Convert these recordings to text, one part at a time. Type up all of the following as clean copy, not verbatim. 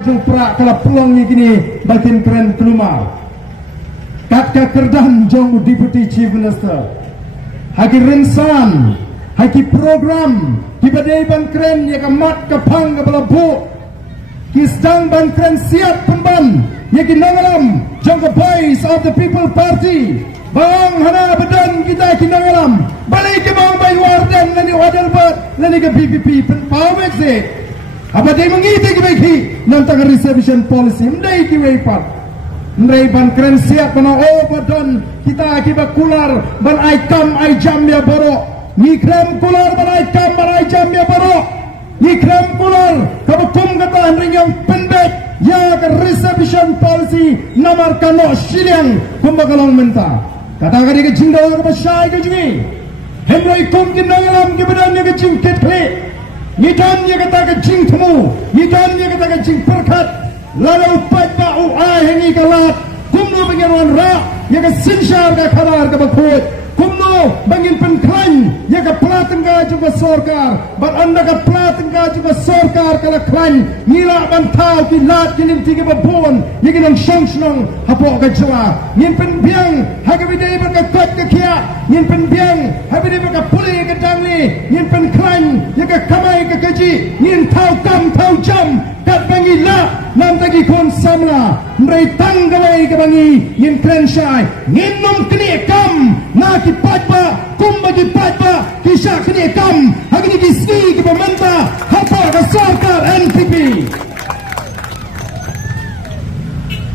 Jumpa kalau peluang ni kini bagian keren keluar. Kat kekerdan jong Deputy Chief Minister. Haki rinsan, haki program, kibadai ban keren ya kemat kepang kepala bu. Kisdang ban keren siap pemban, ya kinangalam jong ke Voice of the People Party. Bang hana badan kita kinangalam. Balik ke bang bayi warden lani wadal bat lani ke PPP penpawek se. Apa dia mengiti kebaiki nantang reservation policy mendai kiwaipat mendai ban keren siap mana badan kita akibat kular ban aikam ai jam ya borok ni krem kular ban aikam ban ai jam ya borok ni krem kular kabukum kata ring yang pendek ya ke reservation policy nomor kano siliang kumbakalong menta kata kali ke jingdaw ke pasyai ke jingi hendrai kum kinangalam ke badannya ke jingket klik. Nidan dia kata kecing temu, nidan dia kata kecing perkat, lalu pada hengi kalat, kumno bangin rak, ya ke sinsyar ke karar ke bakut, kumno bangin penklan, ya ke pelatengga juga sorkar, bat anda ke pelatengga juga sorkar kalau klan, nila bantau kilat kilim tiga babon, ya kinang syong hapok ke jawa, yin penbiang, hagabidai berkekot ke kia, yin penbiang, hagabidai berkepuli ke dangli, yin penklan, ya ke kamai ke kaji, yin tau kam tau jam, kat bangi la, nam tagi kon samla, mrai tanggawai ke bangi, yin kren syai, yin nom kini kam, na ki patba, kumba ki patba, kisah kini kam, hagini kisni ki pemanta, hapa ke sarkar NPP.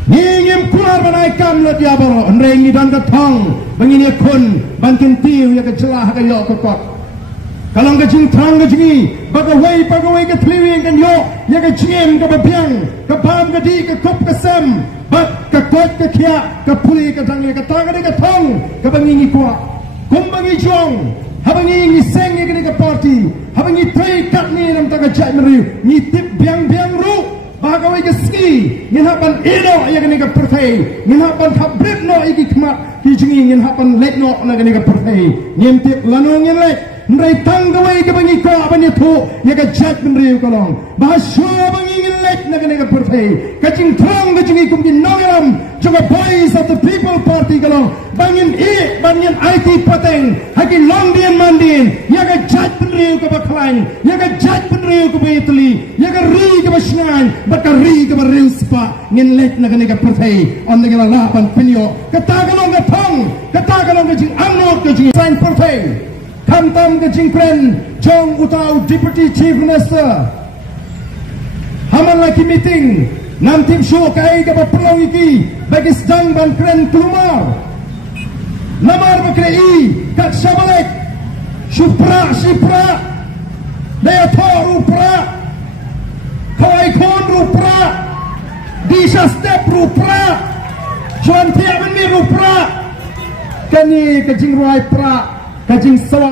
Ngim kular banai kam lot ya baro, mrai dan ketong, bangi ni kun, bantin tiu ya ke celah ke yok ke kot. Kalau kecing terang kecingi, pagawai ke teliwing kan yo, ya ke cingem ke babiang, ke pam ke di, ke kop ke sem, bat ke kot ke kia, ke puli ke tangli, ke tang ke tong, ke bangingi kuat, kumbangi jong, habangi ngi seng ke ke parti, habangi tray kat ni nam tak ajak meriu, ni tip biang ru, pagawai ke ski, ngin hapan ino ya ke ke partai, ngin hapan habib no iki kemat, kicingi ngin hapan lek no na ke ke partai, ngin tip lanu ngin lek. Mrai tanggawai ke bangi ko apa ni tu ya ke jat meriu kolong bahasa bangi ngelek na ke partai kacing terang kacing ikum di nongalam juga Voice of the People Party kolong bangin IT pateng haki longdian mandin ya ke jat meriu ke baklan ya ke jat meriu ke betli ya ke ri ke basngan baka ri ke berinspa ngelek na ke partai on the lapan penyo katagalong katong katagalong kacing amnok kacing sign partai Kamtam ke jingkren jong utau Deputy Chief Minister haman lagi meeting nam tim show kai ke perlong iki bagi sedang ban kren kelumar namar bekrei kat sabalek supra daya toru pra kawai kon rupra disha step rupra juan tiap ni rupra kani ke jingruai pra kajing sawa